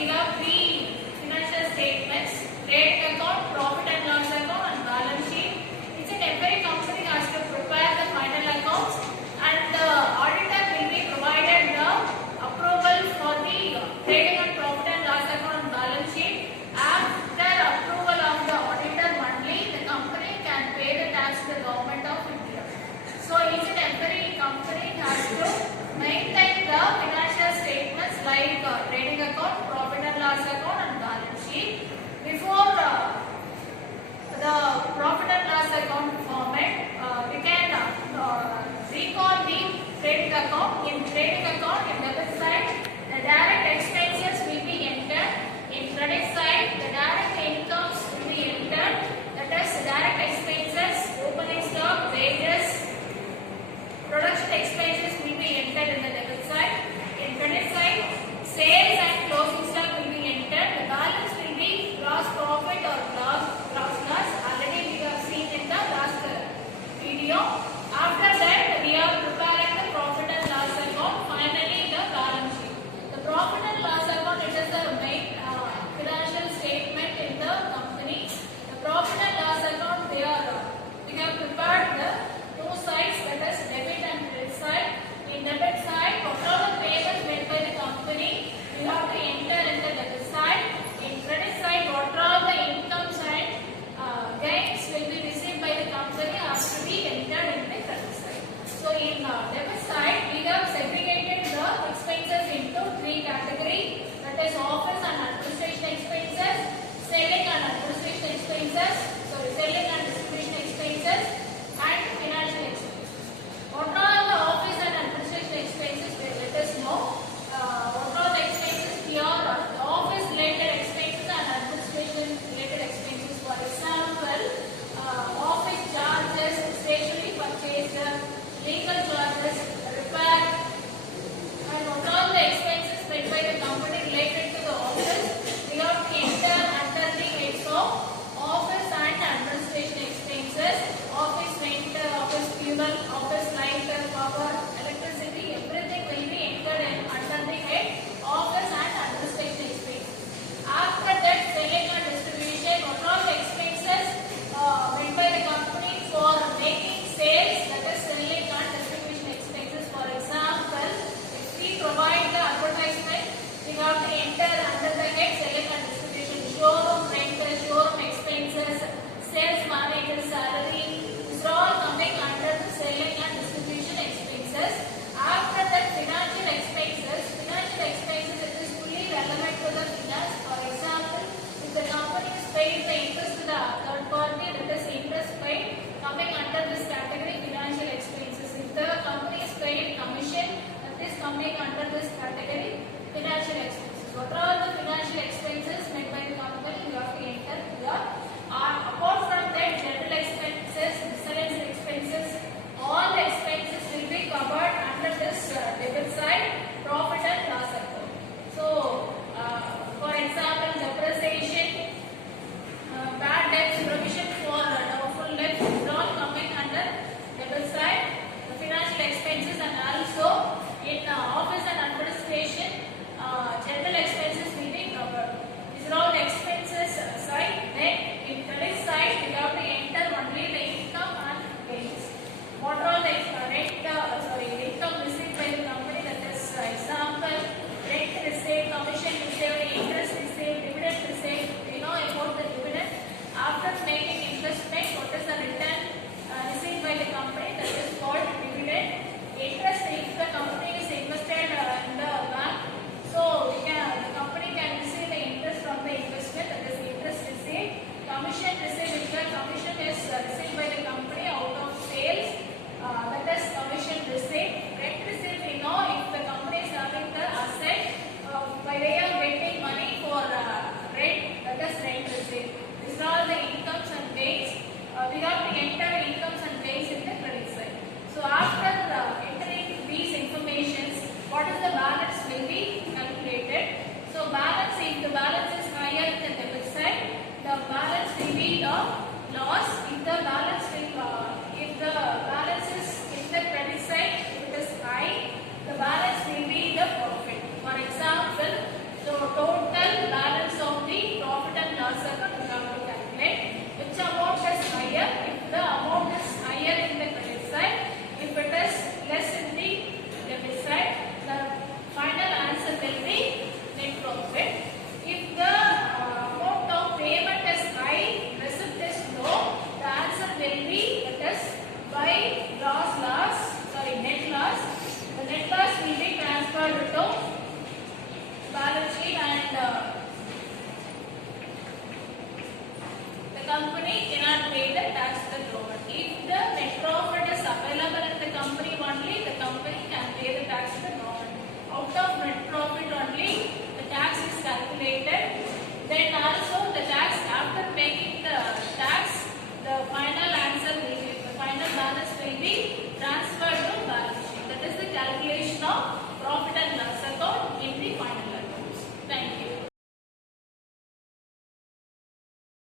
we have three financial statements: trading account, profit and loss account, and balance sheet. Each and every company has to prepare the final accounts, and the auditor will be provided the approval for the trading and profit and loss account and balance sheet. After approval of the auditor only, the company can pay the tax to the government of India. So each and every company has to maintain the financial statements like trading account, profit and loss account, and balance sheet. Before the profit and loss account format, we can recall the trading account. In trading account, in debit side, the direct expenses will be entered. In credit side, the direct incomes will be entered. That is, direct expenses, opening stock, wages, production expenses will be entered in the debit side. In credit side, sales and closing stock will be entered. The balance will be gross profit or gross loss. Already we have seen in the last video. After that, we are preparing the profit and loss account. Finally, the balance sheet. The profit and loss account, it is the main financial statement in the company. The profit and loss account, we have prepared the two sides, that is debit and credit side. In debit side, what are the payments made by the company, we have to enter in the debit side. In credit side, what are the incomes and gains will be received by the company has to be entered in the credit side. So in debit side, we have segregated the expenses into three categories, that is office and administration expenses, selling and administration expenses, selling and distribution expenses, and financial expenses. What are the office and administration expenses? Let us know. What are the expenses here? The office related expenses and administration related expenses. For example, office charges, stationery purchase, legal charges, repair, and what are the expenses made by the company related to the office? We have to enter under the heads of office and administration expenses. Office rent, office fuel, office light, power, electricity, everything will be entered under the head office and administration expenses. After that, selling and distribution, what are the expenses made by the company for making sales, that is selling and distribution expenses. For example, if we provide the advertisement, we have to enter under the head selling and distribution. Showroom rent, showroom expenses, sales manager salary, these are all coming under the selling and distribution expenses. After that, financial expenses. Financial expenses, it is fully relevant to the finance. For example, if the company is paying the interest to the third party, that is interest paid, coming under this category financial expenses. If the company is paying commission, that is coming under this category financial expenses. What are the financial expenses made by the company? You have to enter here. Apart from that, general expenses, miscellaneous expenses, all the expenses will be covered under this debit side, profit and loss account. So, for example, depreciation, bad debts, provision for doubtful debts, is all coming under debit side. The financial expenses, and also in office and administration, of